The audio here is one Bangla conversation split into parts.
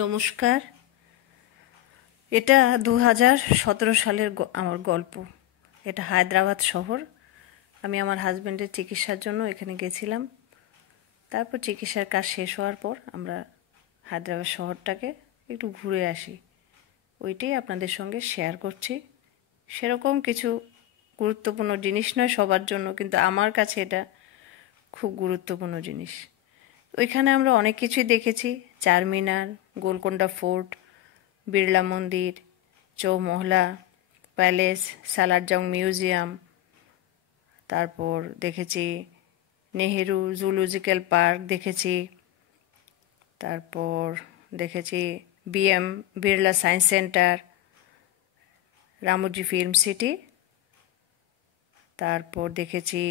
নমস্কার। এটা 2017 সালের আমার গল্প। এটা হায়দ্রাবাদ শহর। আমি আমার হাজব্যান্ডের চিকিৎসার জন্য এখানে গেছিলাম। তারপর চিকিৎসার কাজ শেষ হওয়ার পর আমরা হায়দ্রাবাদ শহরটাকে একটু ঘুরে আসি। ওইটাই আপনাদের সঙ্গে শেয়ার করছি। সেরকম কিছু গুরুত্বপূর্ণ জিনিস নয় সবার জন্য, কিন্তু আমার কাছে এটা খুব গুরুত্বপূর্ণ জিনিস। ওইখানে আমরা অনেক কিছুই দেখেছি। চারমিনার, গোলকোন্ডা ফোর্ট, বিড়লা মন্দির, চৌমহলা প্যালেস, সালারজং মিউজিয়াম, তারপর দেখেছি নেহেরু জুলজিক্যাল পার্ক দেখেছি, তারপর দেখেছি BM Birla science centre, Ramoji film city, তারপর দেখেছি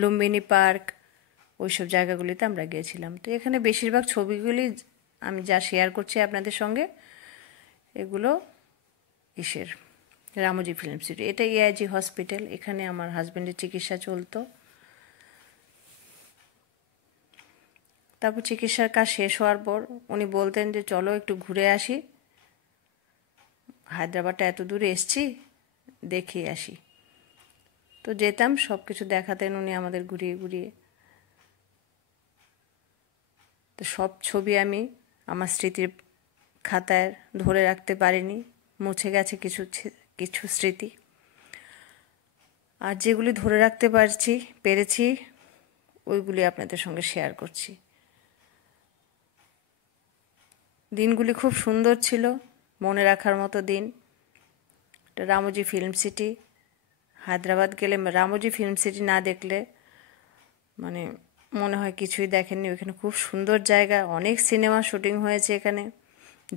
লুম্বিনী পার্ক। ওইসব জায়গাগুলিতে আমরা গিয়েছিলাম। তো এখানে বেশিরভাগ ছবিগুলি আমি যা শেয়ার করছি আপনাদের সঙ্গে, এগুলো রামোজি ফিল্ম সিটি। এটা এআইজি হসপিটাল। এখানে আমার হাজব্যান্ডের চিকিৎসা চলতো। তারপর চিকিৎসার কাজ শেষ হওয়ার পর উনি বলতেন যে চলো একটু ঘুরে আসি, হায়দ্রাবাদটা এত দূরে এসছি, দেখে আসি। তো যেতাম, সব কিছু দেখাতেন উনি আমাদের ঘুরিয়ে ঘুরিয়ে। তো সব ছবি আমি আমার স্মৃতির খাতায় ধরে রাখতে পারিনি, মুছে গেছে কিছু কিছু স্মৃতি। আর যেগুলি ধরে রাখতে পেরেছি ওইগুলি আপনাদের সঙ্গে শেয়ার করছি। দিনগুলি খুব সুন্দর ছিল, মনে রাখার মতো দিন। রামোজি ফিল্ম সিটি, হায়দ্রাবাদ গেলে রামোজি ফিল্ম সিটি না দেখলে মানে মনে হয় কিছুই দেখেননি। ওইখানে খুব সুন্দর জায়গা, অনেক সিনেমা শুটিং হয়েছে এখানে,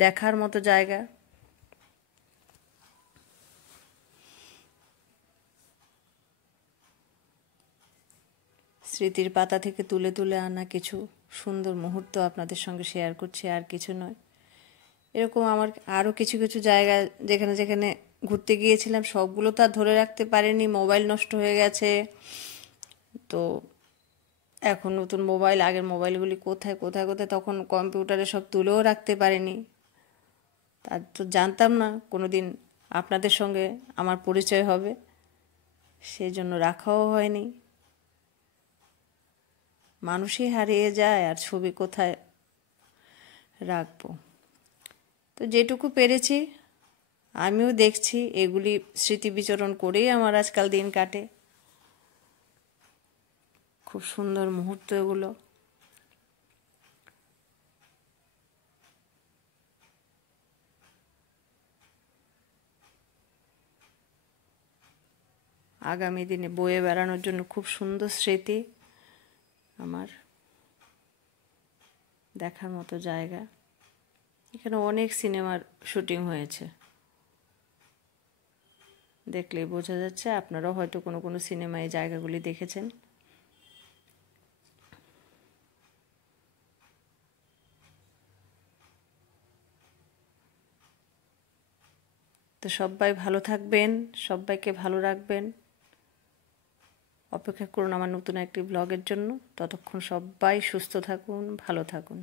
দেখার মতো জায়গা। স্মৃতির পাতা থেকে তুলে তুলে আনা কিছু সুন্দর মুহূর্ত আপনাদের সঙ্গে শেয়ার করছি, আর কিছু নয়। এরকম আমার আরও কিছু কিছু জায়গা যেখানে যেখানে ঘুরতে গিয়েছিলাম, সবগুলো তো আর ধরে রাখতে পারিনি, মোবাইল নষ্ট হয়ে গেছে। তো এখন নতুন মোবাইল, আগের মোবাইলগুলি কোথায় কোথায় কোথায়, তখন কম্পিউটারে সব তুলেও রাখতে পারিনি। তার তো জানতাম না কোনো দিন আপনাদের সঙ্গে আমার পরিচয় হবে, সেই জন্য রাখাও হয়নি। মানুষই হারিয়ে যায়, আর ছবি কোথায় রাখবো। তো যেটুকু পেরেছি আমিও দেখছি, এগুলি স্মৃতি বিচরণ করেই আমার আজকাল দিন কাটে। খুব সুন্দর মুহূর্ত এগুলো। আগামী দিনে বয়ে বেড়ানোর জন্য খুব সুন্দর স্মৃতি আমার, দেখার মতো জায়গা। এখানে অনেক সিনেমার শুটিং হয়েছে, দেখলেই বোঝা যাচ্ছে। আপনারাও হয়তো কোনো কোনো সিনেমায় এই জায়গাগুলি দেখেছেন। তো সবাই ভালো থাকবেন, সবাইকে ভালো রাখবেন। অপেক্ষা করুন আমার নতুন একটি ব্লগের জন্য। ততক্ষণ সবাই সুস্থ থাকুন, ভালো থাকুন।